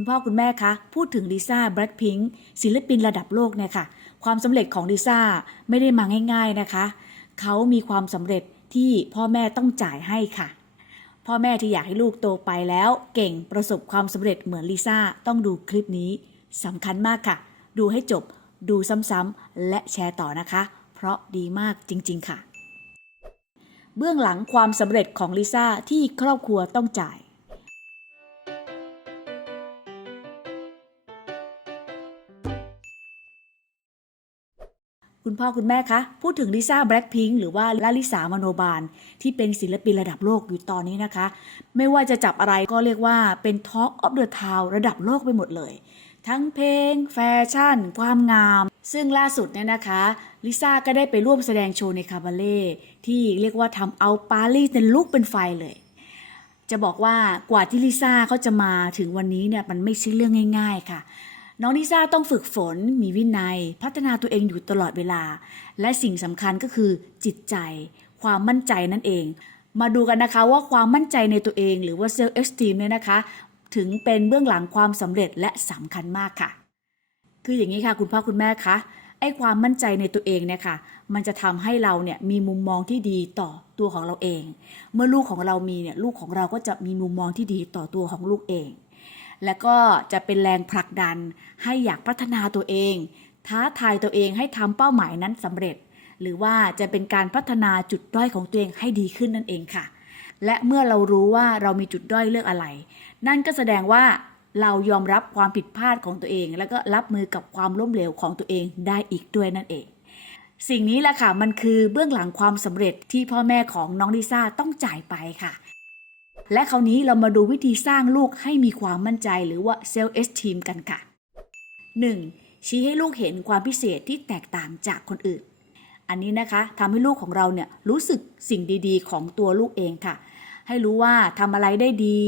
คุณพ่อคุณแม่คะพูดถึงลิซ่าแบล็คพิงค์ศิลปินระดับโลกเนี่ยค่ะ ความสำเร็จของลิซ่าไม่ได้มาง่าย ๆนะคะ เขามีความสำเร็จที่พ่อแม่ต้องจ่ายให้ค่ะ พ่อแม่ที่อยากให้ลูกโตไปแล้ว เก่งประสบความสำเร็จเหมือนลิซ่าต้องดูคลิปนี้สำคัญมากค่ะ ดูให้จบ ดูซ้ำๆและแชร์ต่อนะคะ เพราะดีมากจริง ๆ ค่ะ เบื้องหลังความสำเร็จของลิซ่าที่ครอบครัวต้องจ่าย คุณพ่อคุณแม่คะ พูดถึงลิซ่าแบล็คพิงค์หรือว่าลาลิสามโนบาล ที่เป็นศิลปินระดับโลกอยู่ตอนนี้นะคะ ไม่ว่าจะจับอะไรก็เรียกว่าเป็น Talk of the Town ระดับโลกไปหมดเลย ทั้งเพลง แฟชั่น ความงาม ซึ่งล่าสุดเนี่ยนะคะ ลิซ่าก็ได้ไปร่วมแสดงโชว์ในคาบาเล่ที่เรียกว่าทำเอาปารีสเป็นลุกเป็นไฟเลยจะบอกว่ากว่าที่ลิซ่าเขาจะมาถึงวันนี้เนี่ยมันไม่ใช่เรื่องง่าย ๆ ค่ะ น้องลิซ่าต้องฝึกฝน มีวินัย พัฒนาตัวเองอยู่ตลอดเวลา และสิ่งสำคัญก็คือจิตใจ ความมั่นใจนั่นเอง มาดูกันนะคะว่าความมั่นใจในตัวเองหรือว่าเซลล์เอ็กซ์ตรีมเนี่ยนะคะ ถึงเป็นเบื้องหลังความสำเร็จและสำคัญมากค่ะ คืออย่างนี้ค่ะคุณพ่อคุณแม่คะไอ้ความมั่นใจในตัวเองเนี่ยค่ะ มันจะทำให้เราเนี่ยมีมุมมองที่ดีต่อตัวของเราเอง เมื่อลูกของเรามีเนี่ยลูกของเราก็จะมีมุมมองที่ดีต่อตัวของลูกเอง และก็จะเป็นแรงผลักดันให้อยากพัฒนาตัวเอง ท้าทายตัวเองให้ทำเป้าหมายนั้นสำเร็จ หรือว่าจะเป็นการพัฒนาจุดด้อยของตัวเองให้ดีขึ้นนั่นเองค่ะ และเมื่อเรารู้ว่าเรามีจุดด้อยเรื่องอะไร นั่นก็แสดงว่าเรายอมรับความผิดพลาดของตัวเอง แล้วก็รับมือกับความล้มเหลวของตัวเองได้อีกด้วยนั่นเอง สิ่งนี้แหละค่ะมันคือเบื้องหลังความสำเร็จที่พ่อแม่ของน้องลิซ่าต้องจ่ายไปค่ะ และคราวนี้เรามาดูวิธีสร้างลูกให้มีความมั่นใจหรือว่าเซลล์เอสทีมกันค่ะ 1. ชี้ให้ลูกเห็นความพิเศษที่แตกต่างจากคนอื่น อันนี้นะคะทำให้ลูกของเราเนี่ยรู้สึกสิ่งดีๆ ของตัวลูกเองค่ะ ให้รู้ว่าทำอะไรได้ดี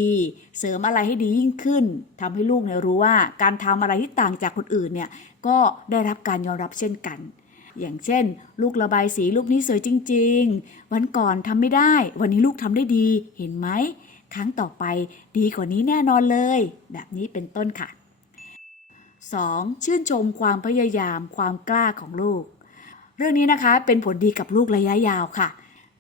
เสริมอะไรให้ดียิ่งขึ้นทำให้ลูกเนี่ยรู้ว่าการทำอะไรที่ต่างจากคนอื่นเนี่ยก็ได้รับการยอมรับเช่นกันอย่างเช่น ลูกระบายสีลูกนี้สวยจริง ๆ วันก่อนทำไม่ได้ วันนี้ลูกทำได้ดี เห็นไหม ครั้งต่อไปดีกว่านี้แน่นอนเลย แบบนี้เป็นต้นค่ะ 2. ชื่นชมความพยายามความกล้าของลูก เรื่องนี้นะคะเป็นผลดีกับลูกระยะยาวค่ะ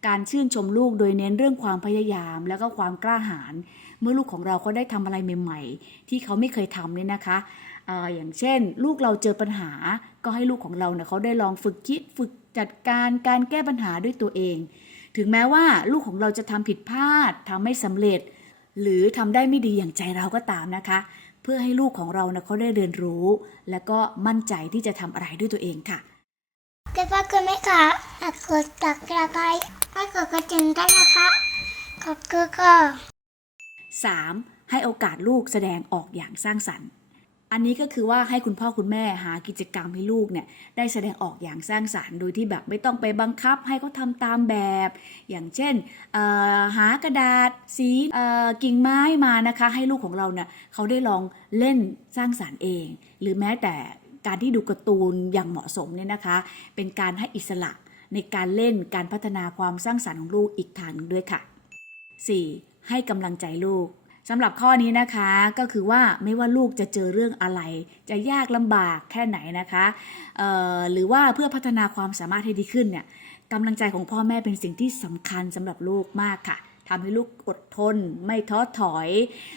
การชื่นชมลูกโดยเน้นเรื่องความพยายามแล้วก็ความกล้าหาญเมื่อลูกของเราเขาได้ทำอะไรใหม่ ๆ ที่เขาไม่เคยทำเนี่ยนะคะออย่างเช่น ลูกเราเจอปัญหา ก็ให้ลูกของเราเนี่ยเขาได้ลองฝึกคิดฝึกจัดการการแก้ปัญหาด้วยตัวเอง ถึงแม้ว่าลูกของเราจะทำผิดพลาดทำไม่สำเร็จ หรือทำได้ไม่ดีอย่างใจเราก็ตามนะคะ เพื่อให้ลูกของเราเนี่ยเขาได้เรียนรู้ และก็มั่นใจที่จะทำอะไรด้วยตัวเองค่ะคุณพ่อคุณแม่คะฝากกดตักกระไกให้กดกระดิ่งด้วยนะคะขอบคุณค่ะ 3. ให้โอกาสลูกแสดงออกอย่างสร้างสรรค์ อันนี้ก็คือว่าให้คุณพ่อคุณแม่หากิจกรรมให้ลูกเนี่ยได้แสดงออกอย่างสร้างสรรค์โดยที่แบบไม่ต้องไปบังคับให้เขาทำตามแบบ อย่างเช่นหากระดาษสีกิ่งไม้มานะคะ ให้ลูกของเราเนี่ยเขาได้ลองเล่นสร้างสรรค์เอง หรือแม้แต่การที่ดูการ์ตูนอย่างเหมาะสมเนี่ยนะคะ เป็นการให้อิสระในการเล่นการพัฒนาความสร้างสรรค์ของลูกอีกทางหนึ่งด้วยค่ะ 4. ให้กำลังใจลูก สำหรับข้อนี้นะคะก็คือว่าไม่ว่าลูกจะเจอเรื่องอะไร จะยากลำบากแค่ไหนนะคะหรือว่าเพื่อพัฒนาความสามารถให้ดีขึ้นเนี่ยกำลังใจของพ่อแม่เป็นสิ่งที่สำคัญสำหรับลูกมากค่ะทำให้ลูกอดทน ไม่ท้อถอย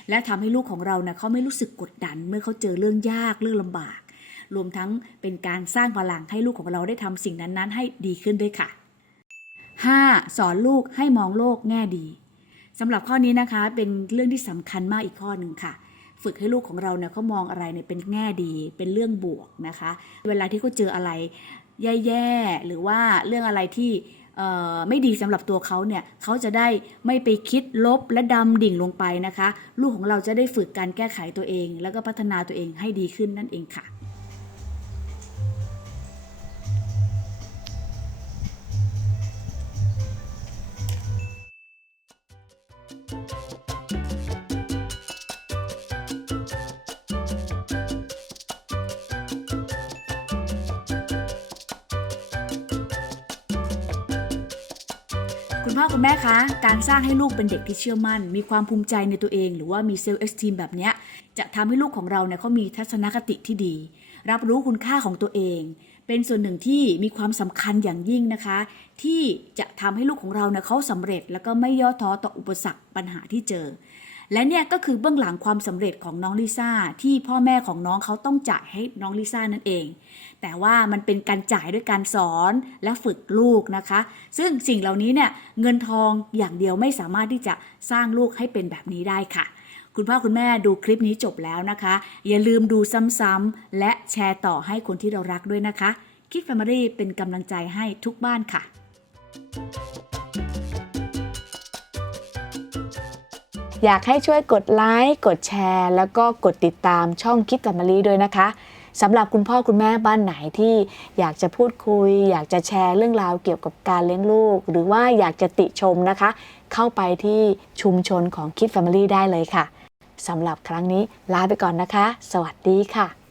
และทำให้ลูกของเราเนี่ยเขาไม่รู้สึกกดดัน เมื่อเขาเจอเรื่องยากเรื่องลำบาก รวมทั้งเป็นการสร้างพลังให้ลูกของเราได้ทำสิ่งนั้นๆ ให้ดีขึ้นด้วยค่ะ 5. สอนลูกให้มองโลกแง่ดี สำหรับข้อนี้นะคะเป็นเรื่องที่สำคัญมากอีกข้อหนึ่งค่ะ ฝึกให้ลูกของเราเนี่ยเขามองอะไรเนี่ยเป็นแง่ดีเป็นเรื่องบวกนะคะ เวลาที่เขาเจออะไรแย่ๆหรือว่าเรื่องอะไรที่ไม่ดีสำหรับตัวเขาเนี่ยเขาจะได้ไม่ไปคิดลบและดำดิ่งลงไปนะคะ ลูกของเราจะได้ฝึกการแก้ไขตัวเอง แล้วก็พัฒนาตัวเองให้ดีขึ้นนั่นเองค่ะ คุณพ่อคุณแม่คะ การสร้างให้ลูกเป็นเด็กที่เชื่อมั่น มีความภูมิใจในตัวเอง หรือว่ามีเซลล์เอ็กซ์ทีมแบบเนี้ยจะทำให้ลูกของเราเนี่ยเขามีทัศนคติที่ดี รับรู้คุณค่าของตัวเอง เป็นส่วนหนึ่งที่มีความสำคัญอย่างยิ่งนะคะ ที่จะทำให้ลูกของเราเนี่ยเขาสำเร็จ แล้วก็ไม่ย่อท้อต่ออุปสรรคปัญหาที่เจอ และเนี่ยก็คือเบื้องหลังความสำเร็จของน้องลิซ่าที่พ่อแม่ของน้องเขาต้องจ่ายให้น้องลิซ่านั่นเอง แต่ว่ามันเป็นการจ่ายด้วยการสอนและฝึกลูกนะคะ ซึ่งสิ่งเหล่านี้เนี่ยเงินทองอย่างเดียวไม่สามารถที่จะสร้างลูกให้เป็นแบบนี้ได้ค่ะ คุณพ่อคุณแม่ดูคลิปนี้จบแล้วนะคะ อย่าลืมดูซ้ำๆและแชร์ต่อให้คนที่เรารักด้วยนะคะ คิดแฟมิลี่เป็นกำลังใจให้ทุกบ้านค่ะ อยากให้ช่วยกดไลค์กดแชร์ แล้วก็กดติดตามช่องคิดกับมารีด้วยนะคะสำหรับคุณพ่อคุณแม่บ้านไหนที่อยากจะพูดคุย อยากจะแชร์เรื่องราวเกี่ยวกับการเลี้ยงลูก หรือว่าอยากจะติชมนะคะ เข้าไปที่ชุมชนของคิด Family ได้เลยค่ะสำหรับครั้งนี้ลาไปก่อนนะคะ สวัสดีค่ะ